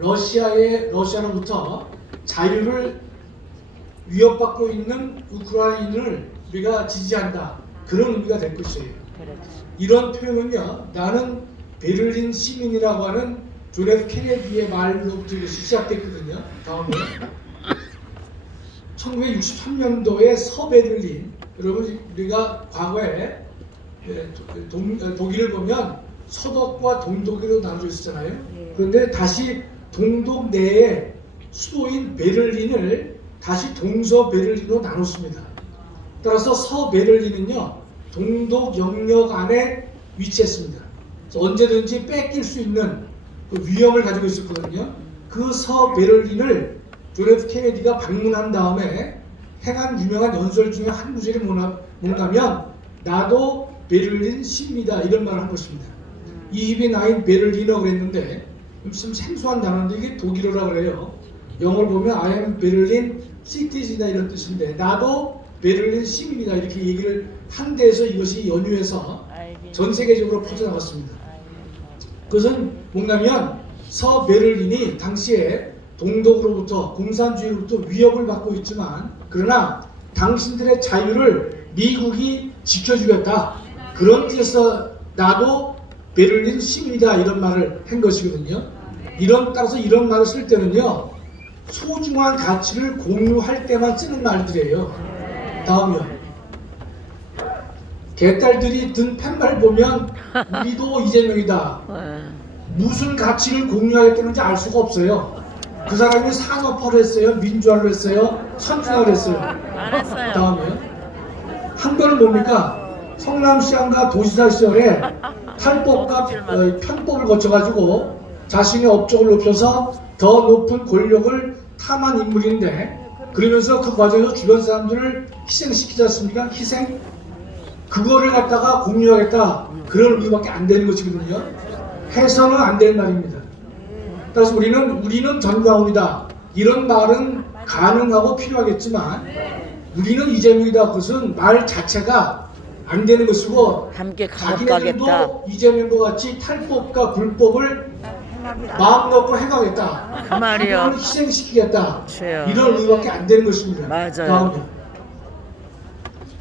러시아로부터 자유를 위협받고 있는 우크라이나를 우리가 지지한다. 그런 의미가 될 것이에요. 이런 표현은요, 나는 베를린 시민이라고 하는 존 F 케네디의 말로부터 이것이 시작됐거든요. 다음에 1963년도에 서베를린, 여러분 우리가 과거에 독일을 보면 서독과 동독으로 나눠져 있었잖아요. 그런데 다시 동독 내에 수도인 베를린을 다시 동서베를린으로 나눴습니다. 따라서 서베를린은요, 동독 영역 안에 위치했습니다. 언제든지 뺏길 수 있는 그 위험을 가지고 있었거든요. 그 서베를린을 존 F 케네디가 방문한 다음에 행한 유명한 연설 중에 한 구절이 뭔가면 나도 베를린 시민이다, 이런 말을 한 것입니다. 이 입이 나인 베를리너 그랬는데 좀 생소한 단어인데 이게 독일어라고 그래요. 영어를 보면 I am Berlin citizen이다, 이런 뜻인데 나도 베를린 시민이다, 이렇게 얘기를 한 데에서 이것이 연유해서 전 세계적으로 퍼져나갔습니다. 그것은 뭔가면 서베를린이 당시에 동독으로부터 공산주의로부터 위협을 받고 있지만 그러나 당신들의 자유를 미국이 지켜주겠다, 그런 뜻에서 나도 베를린 시민이다, 이런 말을 한 것이거든요. 따라서 이런 말을 쓸 때는요, 소중한 가치를 공유할 때만 쓰는 말들이에요. 다음이요. 개딸들이 든 팻말 보면 우리도 이재명이다. 무슨 가치를 공유하겠다는지 알 수가 없어요. 그 사람이 산업화를 했어요, 민주화를 했어요, 선진화를 했어요. 다음이요. 한 거는 뭡니까? 성남시장과 도지사 시절에 탈법과 편법을 거쳐가지고 자신의 업적을 높여서 더 높은 권력을 탐한 인물인데, 그러면서 그 과정에서 주변 사람들을 희생시키지 않습니까? 희생? 그거를 갖다가 공유하겠다, 그런 의미밖에 안 되는 것이거든요. 해서는 안 되는 말입니다. 따라서 우리는 전광훈이다, 이런 말은 가능하고 필요하겠지만 우리는 이재명이다, 그것은 말 자체가 안 되는 것이고, 함께 감옥 가겠다. 자기네들도 이재명과 같이 탈법과 불법을 마음 놓고 해가겠다, 그 말이요. 그걸 희생시키겠다, 그래요. 이런 의미밖에 안 되는 것입니다. 맞아요. 다음에.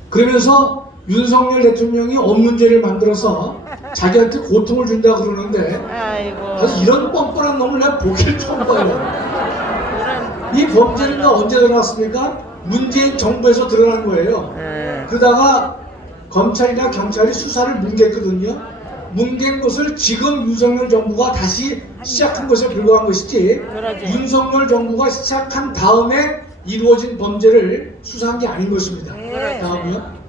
그러면서 윤석열 대통령이 업문제를 만들어서 자기한테 고통을 준다 그러는데, 아이고. 이런 뻔뻔한 놈을 내가 보기를 처음 봐요. 이 범죄는 언제 드러났습니까? 문재인 정부에서 드러난 거예요. 그러다가 검찰이나 경찰이 수사를 뭉갰거든요. 뭉갠 것을 지금 윤석열 정부가 다시 시작한 것에 불과한 것이지, 윤석열 정부가 시작한 다음에 이루어진 범죄를 수사한 게 아닌 것입니다. 다음이요.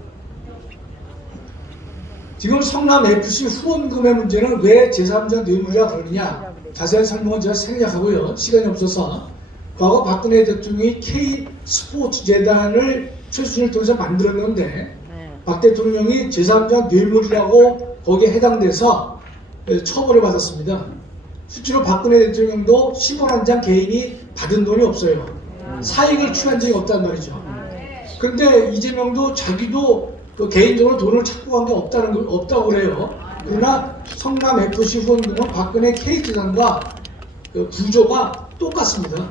지금 성남FC 후원금의 문제는 왜 제3자 뇌물이라 그러느냐, 자세한 설명은 제가 생략하고요, 시간이 없어서. 과거 박근혜 대통령이 K스포츠재단을 최순실 통해서 만들었는데 박 대통령이 제3자 뇌물이라고 거기에 해당돼서 처벌을 받았습니다. 실제로 박근혜 대통령도 10원 한 장 개인이 받은 돈이 없어요. 사익을 취한 적이 없단 말이죠. 그런데 이재명도 자기도 개인적으로 돈을 찾고 간 게 없다고 그래요. 그러나 성남FC 후원금은 박근혜 K재단과 구조가 똑같습니다.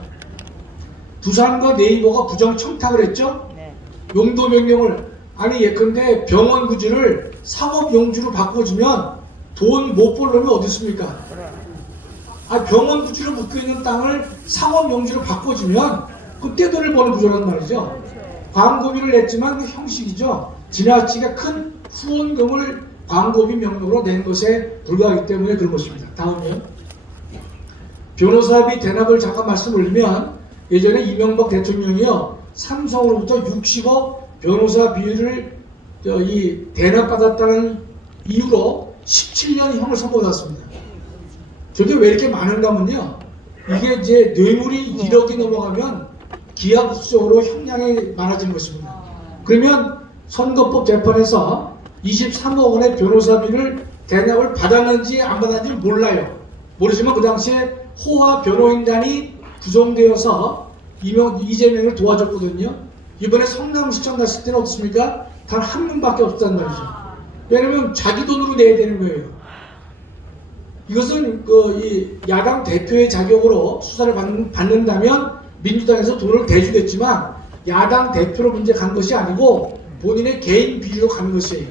두산과 네이버가 부정 청탁을 했죠. 용도 변경을, 아니 예컨대 병원 부지를 상업 용지로 바꿔주면 돈 못 벌 놈이 어디 있습니까? 병원 부지로 묶여있는 땅을 상업 용지로 바꿔주면 그때 돈을 버는 구조란 말이죠. 광고비를 냈지만 그 형식이죠. 지나치게 큰 후원금을 광고비 명목으로 낸 것에 불과하기 때문에 그런 것입니다. 다음이요. 변호사비 대납을 잠깐 말씀 올리면, 예전에 이명박 대통령이요, 삼성으로부터 60억 변호사비를 대납받았다는 이유로 17년 형을 선고받았습니다. 저게 왜 이렇게 많은가면요, 이게 이제 뇌물이 1억이 넘어가면 기하급수적으로 형량이 많아지는 것입니다. 그러면 선거법 재판에서 23억 원의 변호사비를 대납을 받았는지 안 받았는지 몰라요. 모르지만 그 당시에 호화 변호인단이 구성되어서 이재명을 도와줬거든요. 이번에 성남시청 갔을 때는 어떻습니까? 단 한 명밖에 없단 말이죠. 왜냐면 자기 돈으로 내야 되는 거예요. 이것은 이 야당 대표의 자격으로 수사를 받는다면 민주당에서 돈을 대주겠지만 야당 대표로 문제 간 것이 아니고 본인의 개인 비리로 가는 것이에요.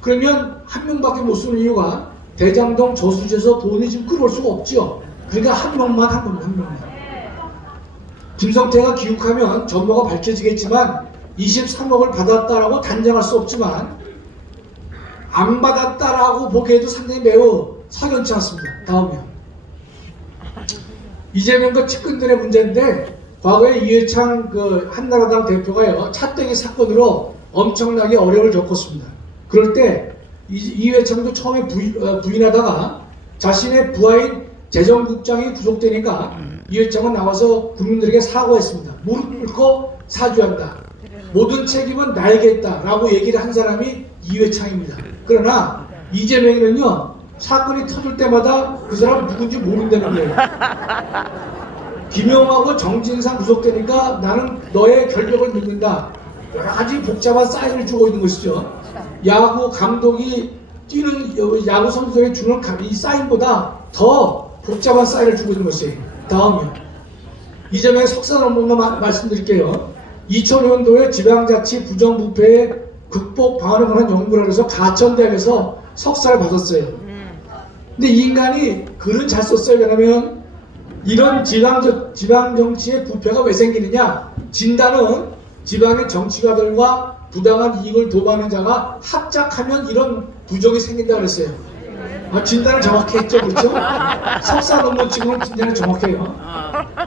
그러면 한 명밖에 못 쓰는 이유가 대장동 저수지에서 돈이 지금 끌어올 수가 없죠. 그러니까 한 명만 한 겁니다. 한 명만. 김성태가 기욱하면 전모가 밝혀지겠지만 23억을 받았다라고 단정할 수 없지만 안 받았다라고 보기에도 상당히 매우 석연치 않습니다. 다음이요. 이재명과 측근들의 문제인데 과거에 이회창 한나라당 대표가요 차떼기 사건으로 엄청나게 어려움을 겪었습니다. 그럴 때 이회창도 처음에 부인하다가 자신의 부하인 재정국장이 구속되니까 이회창은 나와서 국민들에게 사과했습니다. 무릎 꿇고 사죄한다. 모든 책임은 나에게 있다라고 얘기를 한 사람이 이회창입니다. 그러나 이재명이는요 사건이 터질 때마다 그 사람 누군지 모른다는 거예요. 김용하고 정진상 구속되니까 나는 너의 결격을 믿는다. 여러 가지 복잡한 사인을 주고 있는 것이죠. 야구 감독이 뛰는 야구 선수에게 주는 이 사인보다 더 복잡한 사인을 주고 있는 것이에요. 다음이요. 이점에 석사 논문만 말씀드릴게요. 2005년도에 지방자치 부정부패의 극복 방안에 관한 연구를 해서 가천대학에서 석사를 받았어요. 근데 이 인간이 글은 잘 썼어요. 왜냐면 이런 지방정치의 부패가 왜 생기느냐? 진단은 지방의 정치가들과 부당한 이익을 도모하는 자가 합작하면 이런 부정이 생긴다고 그랬어요. 진단을 정확히 했죠. 그렇죠? 석사 논문 지금 진단이 정확해요.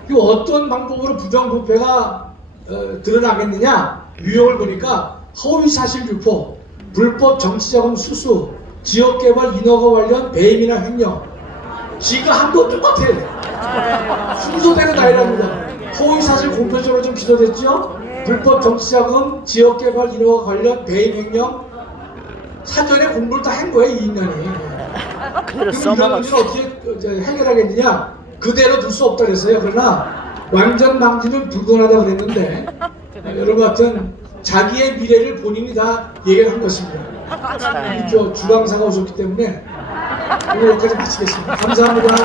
그리고 어떤 방법으로 부정부패가 드러나겠느냐? 유형을 보니까 허위사실 유포, 불법 정치자금 수수, 지역개발 인허가 관련 배임이나 횡령. 지가 한 거 똑같아요. 순서대로 나열합니다. 허위사실 공표적으로 좀 기소됐죠? 불법 정치자금, 지역개발 인허가 관련 배임 횡령. 사전에 공부를 다 한 거예요, 이 인간이. 그대로 그럼 이런 문제를 어떻게 해결하겠느냐? 그대로 둘 수 없다 그랬어요. 그러나 완전 방지는 불가능하다고 그랬는데 여러분 같은 자기의 미래를 본인이 다 얘기를 한 것입니다. 저 주강사가 오셨기 때문에 오늘 여기까지 마치겠습니다. 감사합니다.